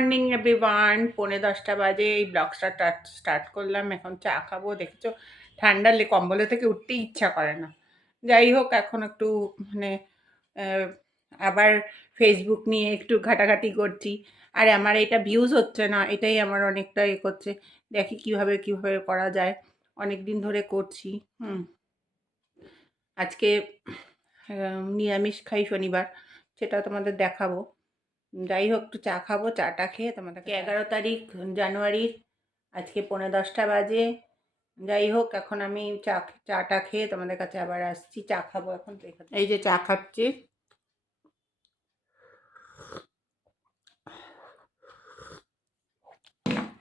Morning everyone পৌনে দশটা বাজে, এই ব্লগটা স্টার্ট করলাম। এখন চা খাব, দেখেছ? ঠান্ডা লে কম্বলে থেকে উঠতে ইচ্ছা করে না। যাই হোক, এখন একটু মানে আবার ফেসবুক নিয়ে একটু ঘাটাঘাটি করছি। আর আমার এটা ভিউজ হচ্ছে না, এটাই আমার অনেকটা এ করছে। দেখি কীভাবে কীভাবে করা যায়। অনেক দিন ধরে করছি, হুম। আজকে নিরামিষ খাই শনিবার, সেটা তোমাদের দেখাবো। যাই হোক একটু চা খাব চাটা খেয়ে তোমাদেরকে এগারো তারিখ জানুয়ারির আজকে পনেরো দশটা বাজে। যাই হোক এখন আমি চা চাটা খেয়ে তোমাদের কাছে আবার আসছি। চা খাব এখন এই যে চা খাচ্ছি।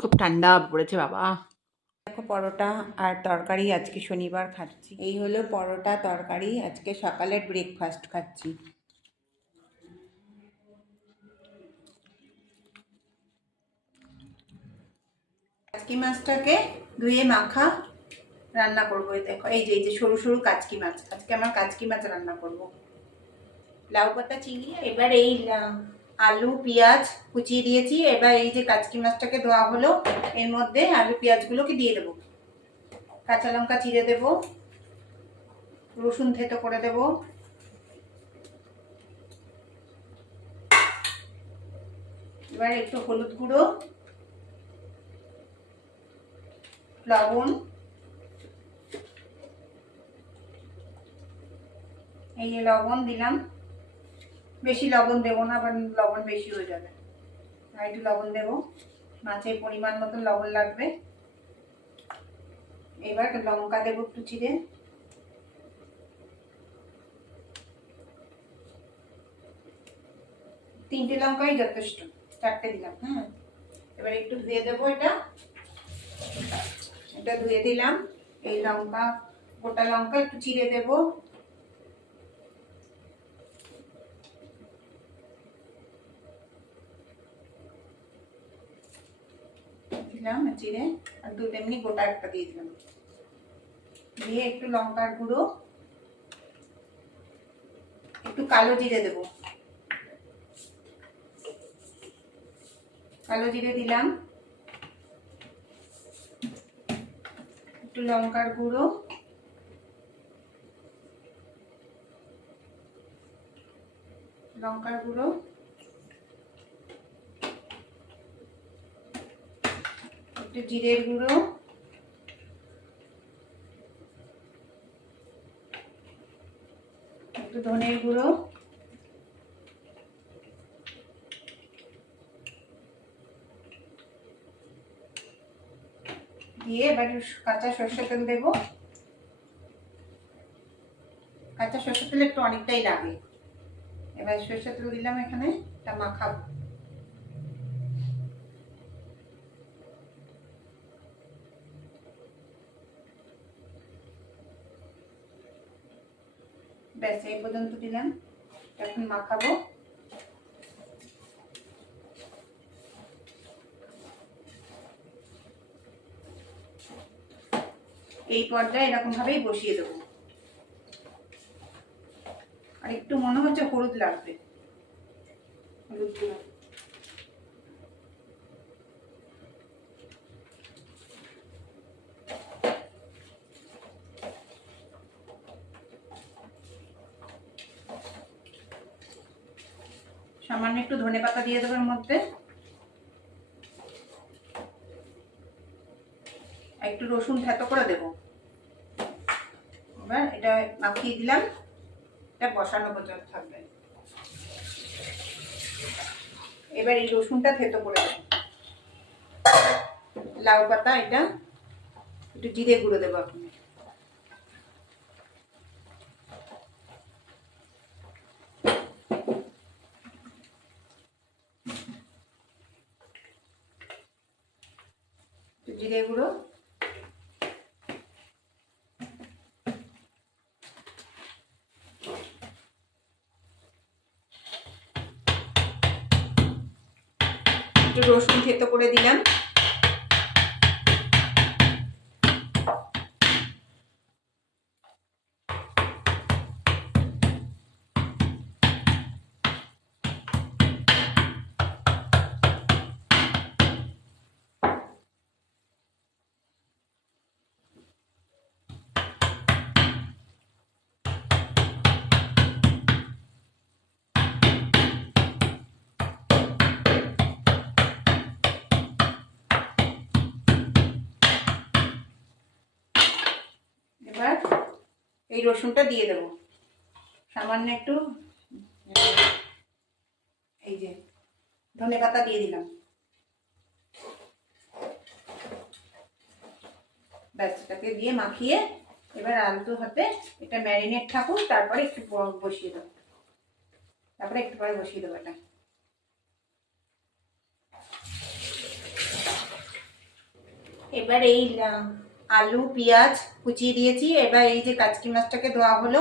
খুব ঠান্ডা পড়েছে বাবা। দেখো পরোটা আর তরকারি আজকে শনিবার খাচ্ছি। এই হলো পরোটা তরকারি আজকে সকালের ব্রেকফাস্ট খাচ্ছি। কাচকি মাছটাকে ধুয়ে মাখা রান্না করব। দেখো, এই যে এই যে সরু সরু কাচকি মাছ। আজকে আমার কাচকি মাছ রান্না করব। লাউ পাতা, চিংড়ি, এবার এই আলু, পেঁয়াজ কুচিয়ে দিয়েছি। এবার এই যে কাচকি মাছটাকে ধোয়া হলো, এর মধ্যে আলু, পেঁয়াজগুলোকে দিয়ে দেবো। কাঁচা লঙ্কা চিড়ে দেবো, রসুন থেতো করে দেবো। এবার একটু হলুদ গুঁড়ো লবণ। এই যে লবণ দিলাম। বেশি লবণ দেবো না, আবার লবণ বেশি হয়ে যাবে। আর একটু লবণ দেবো। মাছের পরিমাণ মতো লবণ লাগবে। এবার লঙ্কা দেবো একটু চিড়ে তিনটে লঙ্কাই যথেষ্ট। চারটে দিলাম হ্যাঁ এবার একটু দিয়ে দেবো এটা। এটা ধুয়ে দিলাম। এই লঙ্কা, গোটা লঙ্কা একটু চিড়ে দেব। দিলাম চিড়ে, আর দুটো এমনি গোটা একটা দিয়ে দিলাম। দিয়ে একটু লঙ্কার গুঁড়ো, একটু কালো জিরে দেব। কালো জিরে দিলাম একটু লঙ্কার গুঁড়ো। লঙ্কার গুঁড়ো। একটু জিরের গুঁড়ো। একটু ধনের গুঁড়ো। দিয়ে এবার কাঁচা সর্ষে তেল দেবো। কাঁচা সর্ষে তেল একটু অনেকটাই লাগে। এবার সর্ষে তেল দিলাম এখানে, এটা মাখাবো। ব্যাস, এই পর্যন্ত দিলাম। এখন মাখাবো। এই পর্যায়ে এরকম ভাবেই বসিয়ে দেবো। আর একটু মনে হচ্ছে হলুদ লাগবে। হলুদ সামান্য একটু ধনে পাতা দিয়ে দেবো এর মধ্যে। একটু রসুন থেতো করে দেবো। এবার এটা মাখিয়ে দিলাম। এটা বসানো পর্যন্ত থাকবে। এবার এই রসুনটা থেতো করে লাউ পাতা এটা একটু জিরে গুঁড়ো দেবো একটু জিরে গুঁড়ো। রসুন থেতো করে দিলাম। এই রসুনটা দিয়ে দেবো। সামান্য একটু, এই যে ধনে পাতা দিয়ে দিলাম। ব্যাস দিয়ে মাখিয়ে এবার আলতো হাতে এটা ম্যারিনেট থাকুক, তারপরে একটু বসিয়ে দেবো। তারপরে একটু পরে বসিয়ে দেবো এটা। এবার এই আলু, পেঁয়াজ কুচিয়ে দিয়েছি। এবার এই যে কাচকি মাছটাকে ধোয়া হলো,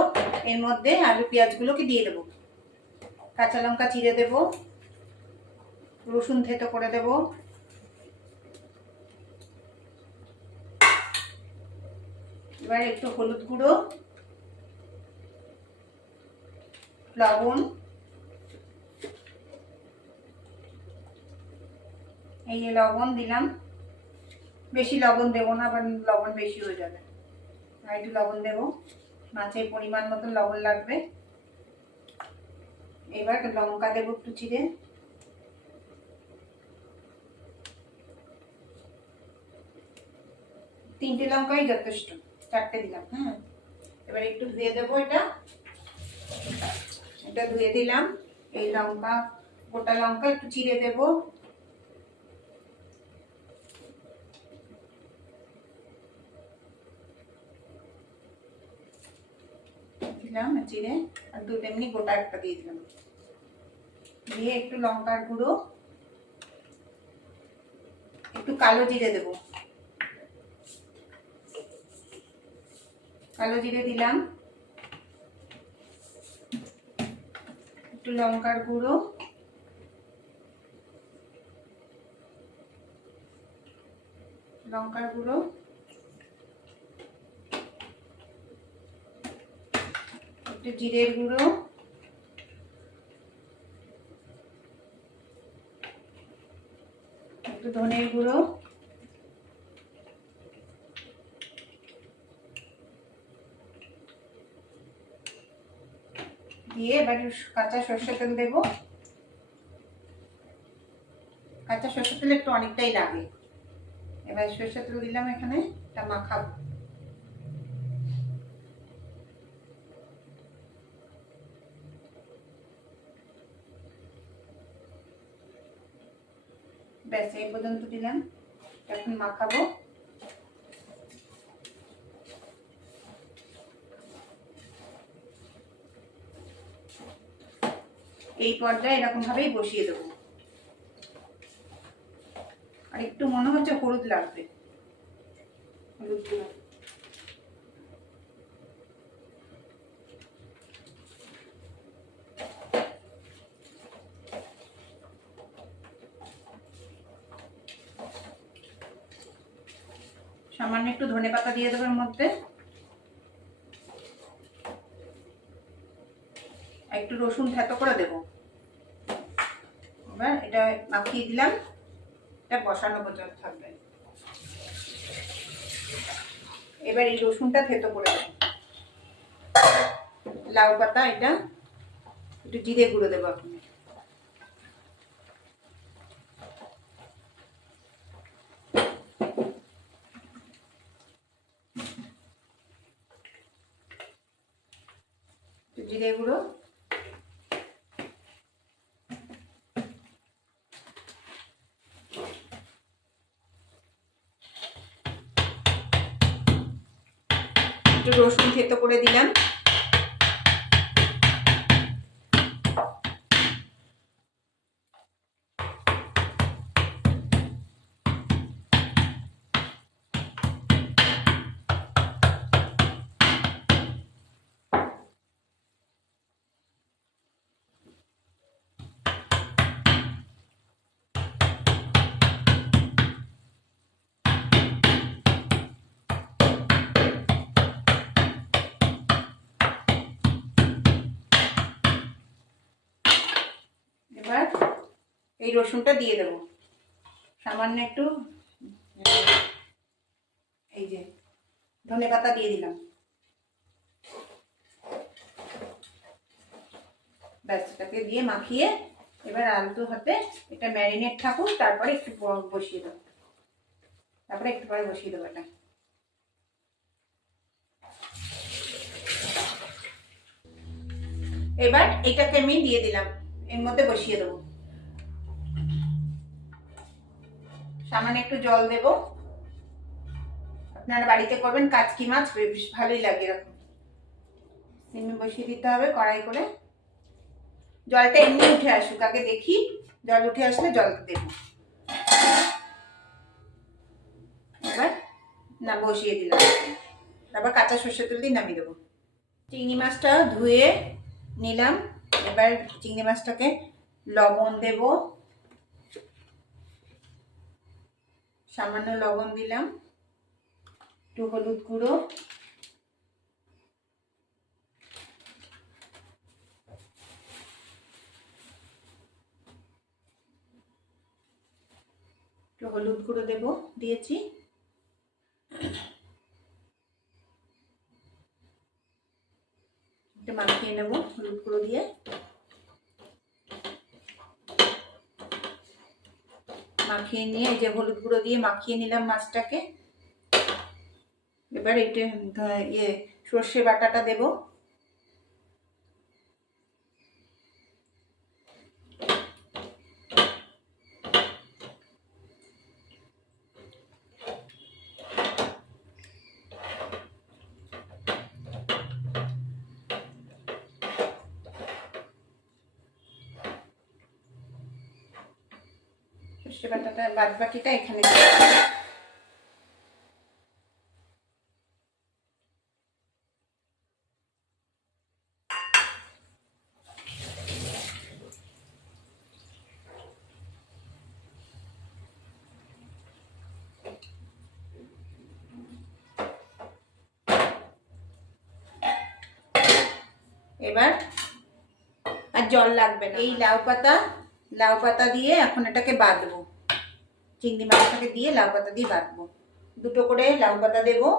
এর মধ্যে আলু, পেঁয়াজগুলোকে দিয়ে দেবো। কাঁচা লঙ্কা চিড়ে দেবো, রসুন থেতো করে দেবো। এবার একটু হলুদ গুঁড়ো, লবণ, এই লবণ দিলাম। বেশি লবণ দেবো না আবার লবণ বেশি হয়ে যাবে। আর একটু লবণ দেবো। মাছের পরিমাণ মতো লবণ লাগবে। এবার লঙ্কা দেবো একটু চিড়ে। তিনটে লঙ্কাই যথেষ্ট, চারটে দিলাম হ্যাঁ। এবার একটু ধুয়ে দেবো এটা। এটা ধুয়ে দিলাম। এই লঙ্কা, গোটা লঙ্কা একটু চিড়ে দেবো। চিড়ে আর দুটো এমনি গোটা একটা দিয়ে দিলাম। দিয়ে একটু লঙ্কার গুঁড়ো, একটু কালো জিরে দেবো। কালো জিরে দিলাম। একটু লঙ্কার গুঁড়ো। লঙ্কার গুঁড়ো। একটু জিরের গুঁড়ো। একটু ধনের গুঁড়ো। দিয়ে এবার কাঁচা সর্ষে তেল দেবো। কাঁচা সর্ষে তেল একটু অনেকটাই লাগে। এবার সর্ষে তেল দিলাম এখানে, এটা মাখাবো। ব্যাস, এই পর্যন্ত দিলাম। এখন মাখাবো। এই পর্যায়ে এরকম ভাবেই বসিয়ে দেবো। আর একটু মনে হচ্ছে হলুদ লাগবে। হলুদ গুঁড়ো সামান্য একটু ধনে পাতা দিয়ে দেবো এর মধ্যে। একটু রসুন থেতো করে দেবো। এবার এটা মাখিয়ে দিলাম। এটা বসানো পর্যন্ত থাকবে। এবার এই রসুনটা থেতো করে দেবো। লাউ পাতা এটা, একটু জিরে গুঁড়ো দেবো আপনি জিরে একটু রসুন থেতো করে দিলাম। এবার এই রসুনটা দিয়ে দেবো। সামান্য একটু, এই যে ধনে পাতা দিয়ে দিলাম। ব্যাস দিয়ে মাখিয়ে এবার আলতো হাতে এটা ম্যারিনেট থাকুক, তারপরে একটু বসিয়ে দেবো। তারপরে একটু পরে বসিয়ে দেবো এটা। এবার এটাকে আমি দিয়ে দিলাম। এর মধ্যে বসিয়ে দেবো। সামান্য একটু জল দেব। আপনারা বাড়িতে করবেন কাচকি মাছ, বেশ ভালোই লাগে এরকম। সিমে বসিয়ে দিতে হবে কড়াই করে। জলটা এমনি উঠে আসুক, আগে দেখি। জল উঠে আসলে জল দেব। এবার না, বসিয়ে দিলাম। তারপর কাঁচা সর্ষে তেল দিয়ে নামিয়ে দেবো। চিংড়ি মাছটা ধুয়ে নিলাম। এবার চিংড়ি মাছটাকে লবণ দেব। সামান্য লবণ দিলাম। একটু হলুদ গুঁড়ো। একটু হলুদ গুঁড়ো দেব, দিয়েছি। একটু মাখিয়ে নেব, হলুদ গুঁড়ো দিয়ে। মাখিয়ে নিয়ে এই যে হলুদ গুঁড়ো দিয়ে মাখিয়ে নিলাম মাছটাকে। এবার এটা ইয়ে সর্ষে বাটাটা দেব। সর্ষে বাটাটা বাদ বাকিটা এখানে দিয়ে দেব। এবার আর জল লাগবে না এই লাউ পাতা লাউ পাতা দিয়ে এখন এটাকে বাঁধবো চিংড়ি মাছটাকে দিয়ে লাউ পাতা দিয়ে বাঁধবো দুটো করে লাউ পাতা দেবো।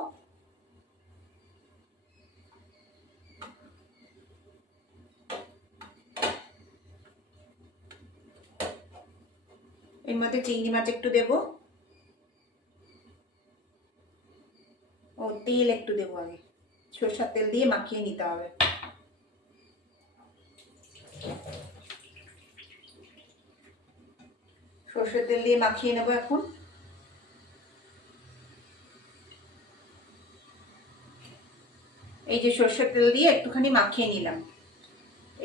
এর মধ্যে চিংড়ি মাছ একটু দেবো। ও, তেল একটু দেবো আগে। সরষার তেল দিয়ে মাখিয়ে নিতে হবে। সর্ষের তেল দিয়ে মাখিয়ে নেব এখন। এই যে সর্ষের তেল দিয়ে একটুখানি মাখিয়ে নিলাম।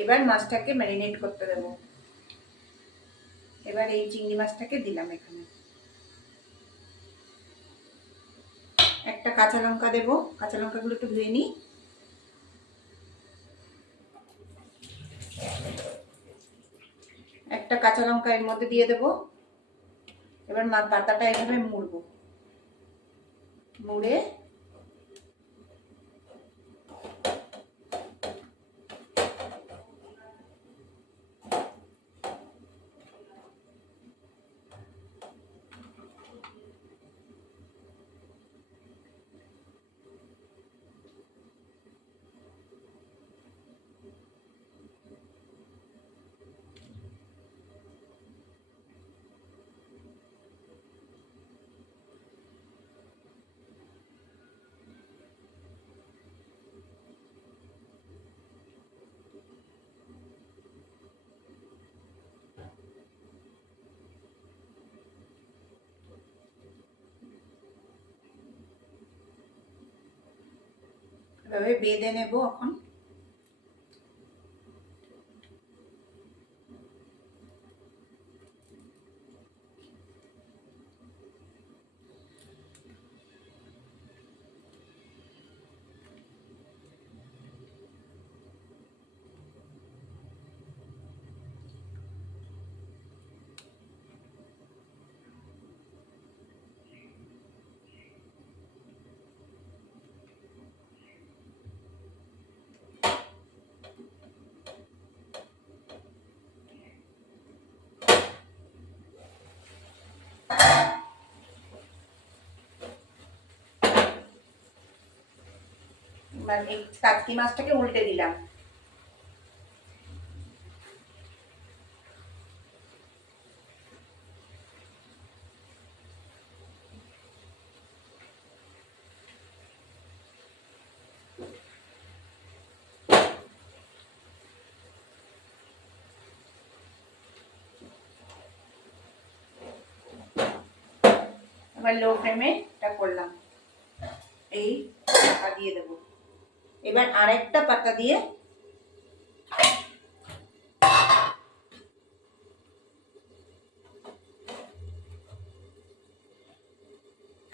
এবার মাছটাকে ম্যারিনেট করতে দেব। এবার এই চিংড়ি মাছটাকে দিলাম এখানে। একটা কাঁচা লঙ্কা দেবো। কাঁচা লঙ্কাগুলো একটু ধুয়ে নিই। একটা কাঁচা লঙ্কা এর মধ্যে দিয়ে দেব। এবার মা পাতাটা এভাবে মুড়বো। মুড়ে এভাবে বেঁধে নেব এখন। মানে কাটকি মাছটাকে উল্টে দিলাম। আবার লো ফ্লেমে এটা করলাম। এই দিয়ে দেবো। এবার আরেকটা পাতা দিয়ে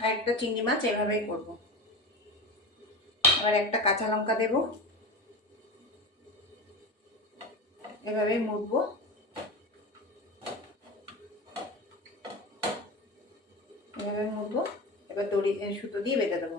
আরেকটা চিংড়ি মাছ এভাবেই করব। আবার একটা কাঁচা লঙ্কা দেব। এভাবেই মুড়বো। এভাবে মুড়বো। এবার দড়ি সুতো দিয়ে বেঁধে দেবো।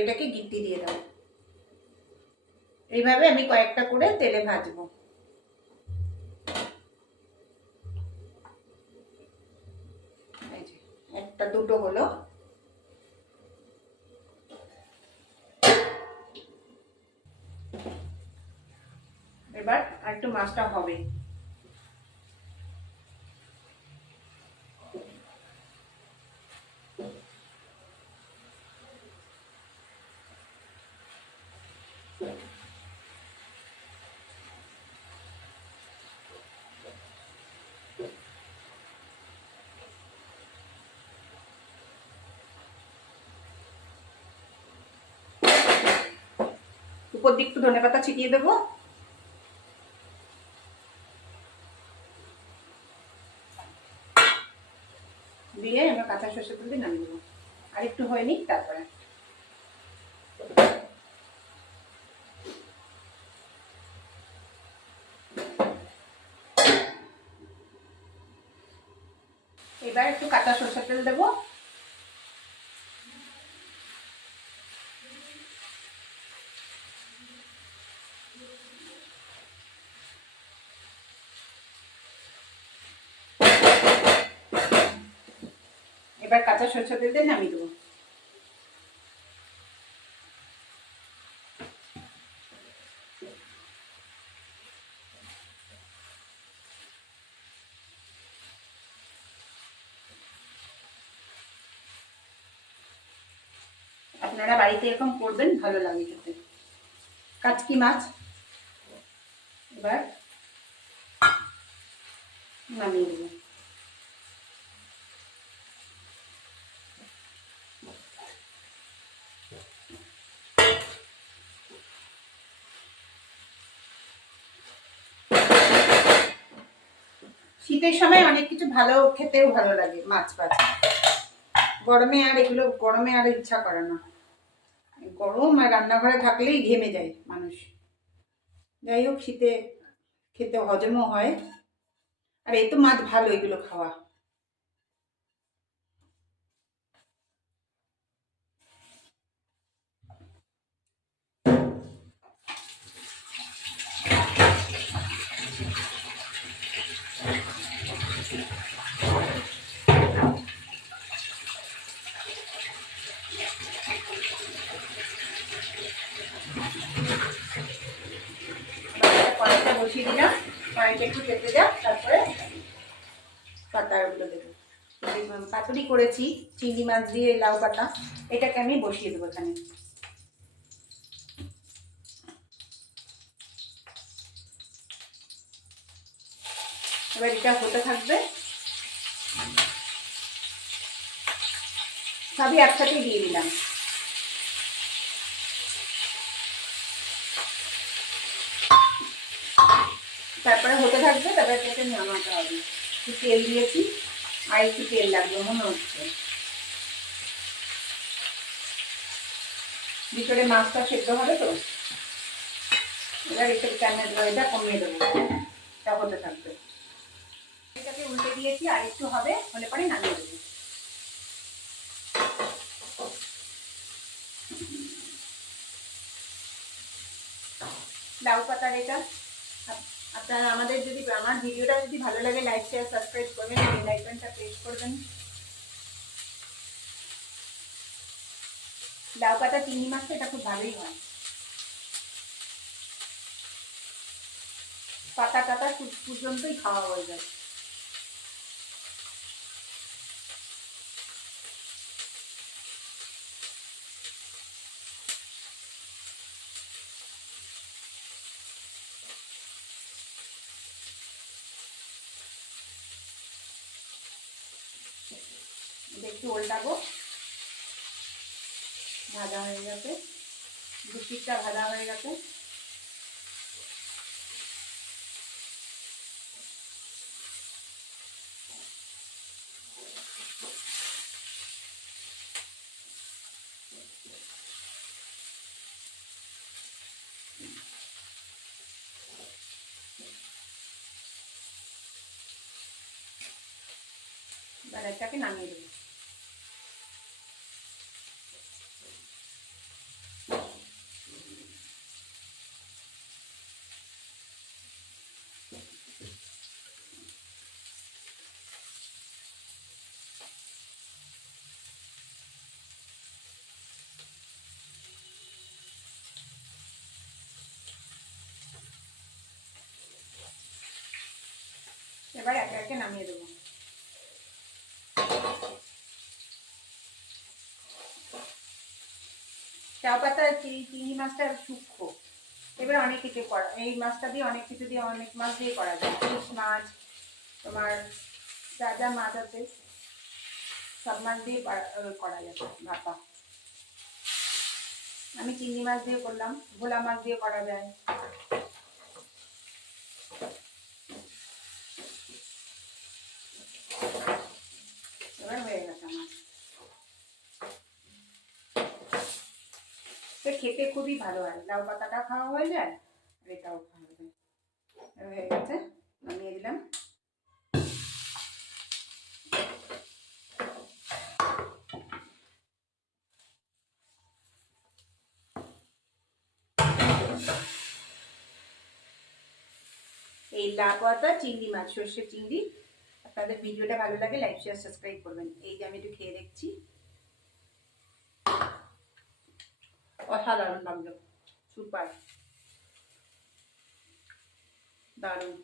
এটাকে গিট্টি দিয়ে দেবো। এইভাবে আমি কয়েকটা করে তেলে ভাজবো। একটা দুটো হলো। এবার আর একটু মাছটা হবে। উপর দিক একটু ধনে পাতা ছিটিয়ে দেবো। দিয়ে আমরা কাঁচা সর্ষে তেল দিয়ে নামিয়ে দেবো আর একটু হয়নি তারপরে। এবার একটু কাঁচা সর্ষের তেল দেবো। এবার কাঁচা সরষে তেল দিয়ে নামিয়ে দেবো। আপনারা বাড়িতে এরকম করবেন, ভালো লাগে খেতে। কাচকি মাছ? এবার নামিয়ে দেবো। শীতের সময় অনেক কিছু ভালো খেতেও ভালো লাগে, মাছ ফাছ গরমে আর এগুলো, গরমে আর ইচ্ছা করে না। গরম আর রান্নাঘরে থাকলেই ঘেমে যায় মানুষ। যাই হোক, শীতে, খেতে হজমও হয়। আর এই তো মাছ ভালো এগুলো খাওয়া কড়াইটা বসিয়ে দিলাম, কড়াইটা একটু কেটে যাক তারপরে পাতাগুলো দেবো। পাতুরি করেছি, চিংড়ি মাছ দিয়ে লাউ পাতা, এটাকে আমি বসিয়ে দেবো এখানে। এবার এটা হতে থাকবে। সবই একসাথে দিয়ে দিলাম। তারপরে হতে থাকবে, তারপরে এটাকে নামাতে হবে। একটু তেল দিয়েছি, আর একটু তেল লাগবে মনে হচ্ছে। ভিতরে মাছটা সেদ্ধ হবে তো? এবার কমিয়ে দেবো। এটা হতে থাকবে। এটাকে উল্টে দিয়েছি, আর একটু হবে, হলে পরে নামিয়ে দেবো। লাউ পাতার এটা আপনারা আমাদের যদি, আমার ভিডিওটা যদি ভালো লাগে লাইক শেয়ার সাবস্ক্রাইব করবেন বেল আইকনটা প্রেস করবেন। লাউ পাতা চিংড়ি মাছ এটা খুব ভালোই হয়। পাতা টাতা পর্যন্তই খাওয়া হয়ে যায়। ওল্টাবো ভাজা হয়ে গেছে। দু পিঠটা ভাজা হয়ে গেছে। এবার এটাকে নামিয়ে দেবো। একে নামিয়ে দেবো। চা পাতা চিংড়ি মাছটা সূক্ষ্ম। এবার অনেক কিছু করা এই মাছটা দিয়ে অনেক কিছু দিয়ে অনেক মাছ দিয়ে করা যায়। ইলিশ মাছ, তোমার যা যা মাছ আছে, সব মাছ দিয়ে করা যাবে ভাপা। আমি চিংড়ি মাছ দিয়ে করলাম, ভোলা মাছ দিয়ে করা যায়। এবার হয়ে গেছে আমার তো খেতে খুবই ভালো হয় লাউ পাতাটা খাওয়া হয়ে যায় আর এটাও খাওয়া যায় হয়ে গেছে নামিয়ে দিলাম এই লাউ পাতা চিংড়ি মাছ সর্ষে চিংড়ি আপনাদের ভিডিওটা ভালো লাগে লাইক শেয়ার সাবস্ক্রাইব করবেন। এই যে আমি একটু খেয়ে দেখছি। অসাধারণ লাগল। সুপার দারুণ।